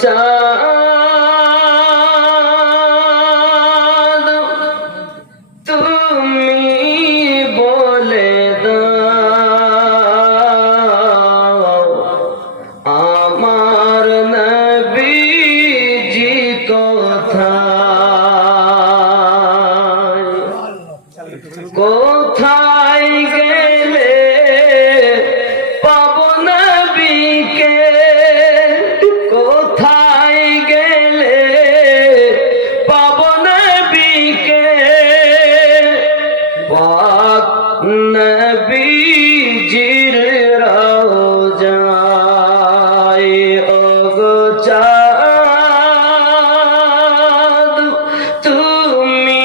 চাঁদ তুমি বলে দাও আমার নবীজি কোথায় কোথায় গেলে পাবো নবীকে কোথায় গেলে পাবো নবীকে পাক নবীজির রওজায় ওগো চাঁদ তুমি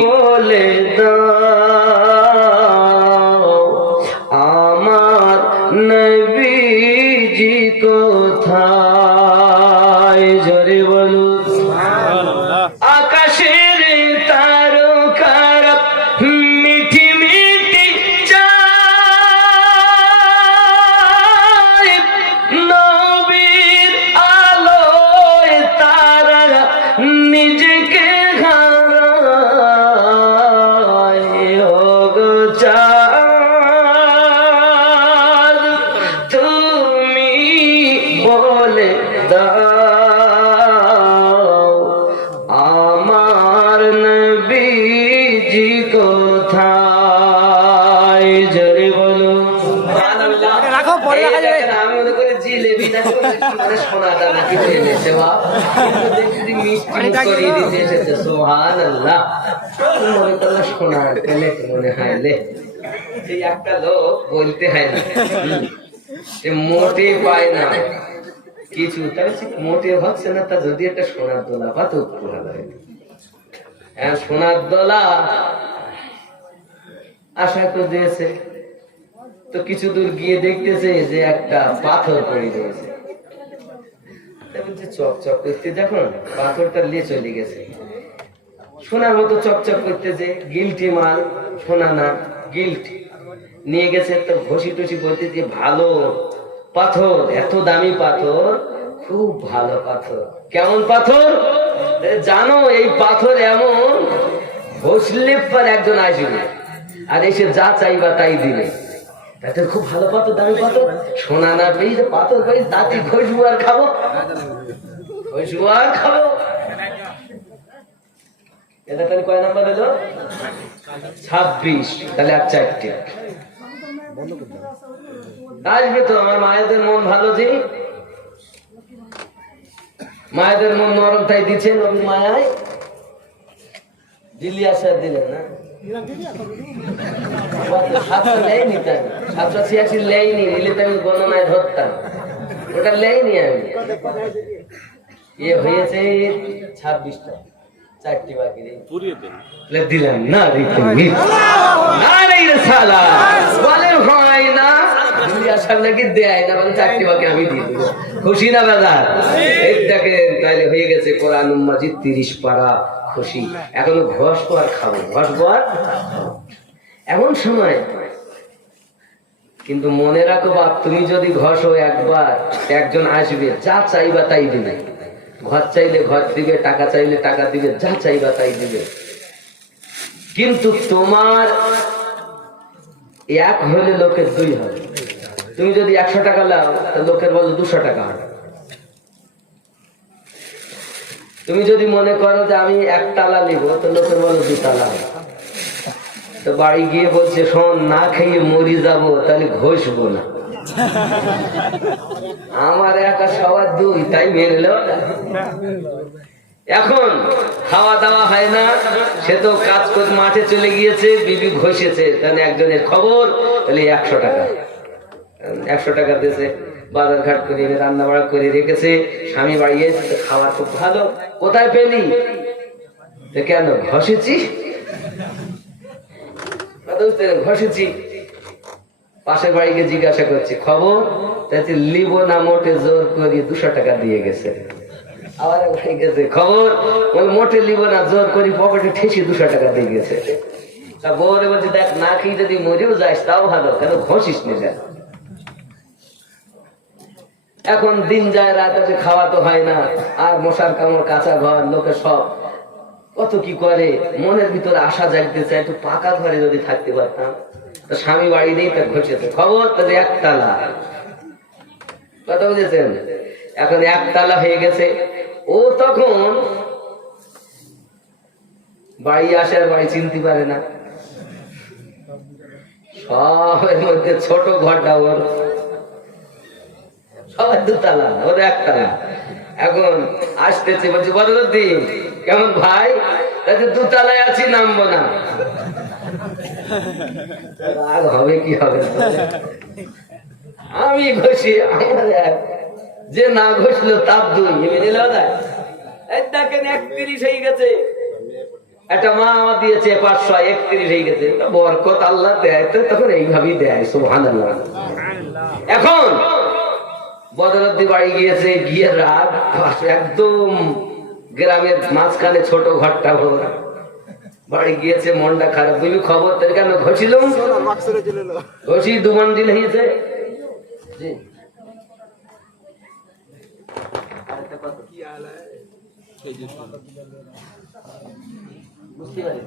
বলে দাও আমার নবীজি কোথায় জোরে বলুন আকাশের তারকারা মিঠি মিঠি চায় নবীর আলোয় তারা নিজেকে হারায় ওগো চাঁদ তুমি বলে দাও আমার নবীজি কোথায় জোরে বলো রাখো পরে রাখা যাবে আমি মনে করে জিলেবি না মানে সোনা দানা কিছু এনেছে বাপ দেখছি মিষ্টি করিয়ে দিতে এসেছে সুবহানাল্লাহ মনে করলে সোনা পেলে মনে হয় লে এই একটা লোক বলতে হয় না মোটে পায় না কিছু তাহলে মোটে ভাবছে না তা যদি একটা সোনার দোলা পাতো ভালো হয় হ্যাঁ সোনার দোলা আশা করে দিয়েছে তো কিছু দূর গিয়ে দেখতেছে যে একটা পাথর পড়ে রয়েছে চকচক করতে যখন পাথরটা নিয়ে চলে গেছে সোনার মতো চকচক করতেছে গিল্টি মাল সোনা না গিল্ট নিয়ে গেছে তো ঘষি টসি বলতে যে ভালো পাথর এত দামি পাথর খুব ভালো পাথর কেমন পাথর জানো এই পাথর এমন ঘষলে পর একজন আসবে আর এসে যা চাইবা তাই দিবে তাতে খুব ভালো পাথর দামি পাথর সোনা না পেয়ে পাথর পেয়ে দাঁতি ঘষবো আর খাবো ঘষবো আর খাবো এটা তাহলে কয় নাম্বার হলো 26 তাহলে আর 4টে আসবে তো আমার মায়েদের মন ভালো যে মায়েদের মন নরম তাই দিচ্ছেন নবীর মায়ায় দিল্লি আসার দিলেন না 786 লেয়নি নিলে তো আমি গণনায় ধরতাম ওটা লেয়নি আমি ইয়ে হয়েছে 26টা 4টি বাকি দিলাম না বলেন হয় না আসার নাকি দেয় না মানে 4টি বাকি আমি দিয়ে দেবো খুশি না বাজার এইটাকে তাহলে হয়ে গেছে কোরআন মাজিদ 30 পারা খুশি এখনো ঘষবো আর খাবো ঘষবো আর এমন সময় কিন্তু মনে রাখো বাপ তুমি যদি ঘষো একবার একজন আসবে যা চাইবা তাই দিবে ঘর চাইলে ঘর দিবে টাকা চাইলে টাকা দিবে যা চাইবা তাই দিবে কিন্তু তোমার এক হলে লোকের 2 হবে তুমি যদি 100 টাকা লাও তা লোকের বলো 200 টাকা হবে তুমি যদি মনে করো যে আমি 1 তালা নিব তো লোকের বলো 2 তালা তো বাড়ি গিয়ে বলছে শোন না খেয়ে মরি যাব তাহলে ঘষবো না আমার একা সবার 2 তাই মেনে নেও এখন খাওয়া দাওয়া হয় না সে তো কাজ করে মাঠে চলে গিয়েছে বিবি ঘষেছে তাহলে একজনের খবর তাহলে 100 টাকা 100 টাকা দিয়েছে বাজার ঘাট করে রান্না বাড়া করে রেখেছে স্বামী বাড়ি এসে খাওয়া খুব ভালো কোথায় পেলি কেন ঘষেছি ঘষেছি পাশের বাড়িকে জিজ্ঞাসা করছি খবর লিবো না মোটে জোর করে 200 টাকা দিয়ে গেছে আবার বাড়ি গেছে খবর মোটে লিবো না জোর করে পকেটে ঠেসি 200 টাকা দিয়ে গেছে তা বউরে বলছে দেখ না খেয়ে যদি মরেও যাস তাও ভালো কেন ঘষিস নি এখন দিন যায় রাত আছে, খাওয়া তো হয় না, আর মশার কামড়, কাঁচা ঘর, লোকে সব কত কি করে, মনের ভিতরে আশা জাগতে চায় একটু পাকা ঘরে যদি থাকতে পারতাম। তো স্বামী বাড়ি নেই, তা ঘটেছে খবর তাদের একতলা, কথা বুঝেছেন? এখন একতলা হয়ে গেছে। ও তখন বাড়ি আসে আর বাড়ি চিনতে পারে না, সবের মধ্যে ছোট ঘরটা ওর, সবাই দুতলা, ওর একতলা। এখন আসতেছে, বলছে বদরুদ্দিন কেমন ভাই? তাতে দুতলায় আছি, নামবো না। রাগ হবে কি হবে না? আমি ঘষি, আমার এক, যে না ঘষলো তার দুই, দেখেন 31 হয়ে গেছে। একটা মা আমার দিয়েছে 500, 31 হয়ে গেছে। বরকত আল্লাহ দেয় তো তখন এইভাবেই দেয়, সুবহানাল্লাহ। এখন বদরুদ্দিন বাড়ি গিয়েছে, গিয়ে রাগ, একদম গ্রামের মাঝখানে ছোট ঘরটা ভরা, বাড়ি গিয়েছে, মনটা খারাপ। বুঝলি খবর তার কেন ঘষিল, ঘষি 2 মন্দির হয়েছে। বুঝতে পারি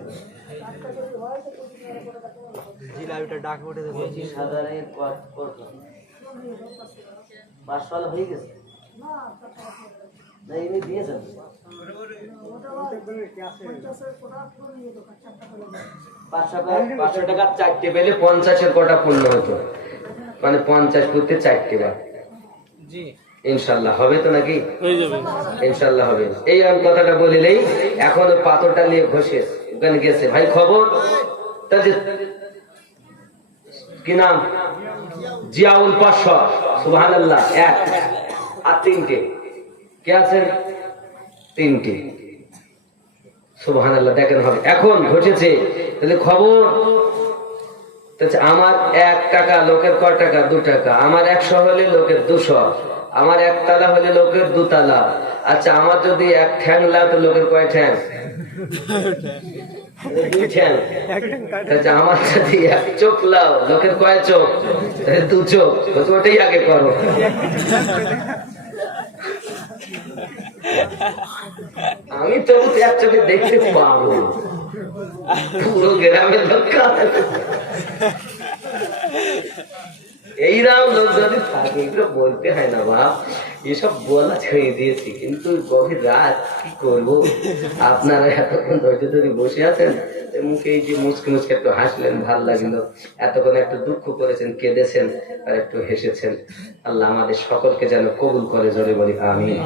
জিলাপিটা ডাক উঠে দেবে। 500 হয়ে গেছে না, এনে দিয়েছেন 500 টাকা 4টে পেলে 50-এর কটা পূর্ণ হতো, মানে 50 করতে 4টে বার। ইনশাল্লাহ হবে তো নাকি? ইনশাল্লাহ হবে। এই আমি কথাটা বলিলেই এখন ওই পাথরটা নিয়ে ঘষে ওখানে গেছে। ভাই খবর, কি নাম? জিয়াউল পাশা, সুবহানাল্লাহ। 1 আর 3টে কে আছেন? 3টে, সুবহানাল্লাহ। দেখেন হবে এখন ঘটেছে। তাহলে খবর, আমার 1 টাকা, লোকের ক টাকা? 2 টাকা। আমার 100 হলে লোকের 200, আমার 1 তালা হলে লোকের 2 তালা। আচ্ছা, আমার যদি 1 ঠ্যাং লাও তো লোকের কয় ঠ্যাং? 2 ঠ্যাং। আচ্ছা, আমার যদি 1 চোখ লাও লোকের কয় চোখ? 2 চোখ। ওটাই আগে করো। আমি তো 1 চোখে দেখতে পাবো, পুরো গ্রামের লোক এইরাও লোক যদি থাকে, এগুলো বলতে হয় না বাপ, এসব বলা ছেড়ে দিয়েছি। কিন্তু গভীর রাত কি করবো, আপনারা এতক্ষণ ধৈর্য ধরে বসে আছেন, মুখে এই যে মুচকে মুচকে একটু হাসলেন, ভাল লাগলো। এতক্ষণ একটু দুঃখ করেছেন, কেঁদেছেন, আর একটু হেসেছেন। আল্লাহ আমাদের সকলকে যেন কবুল করে, জোরে বলি আমিন।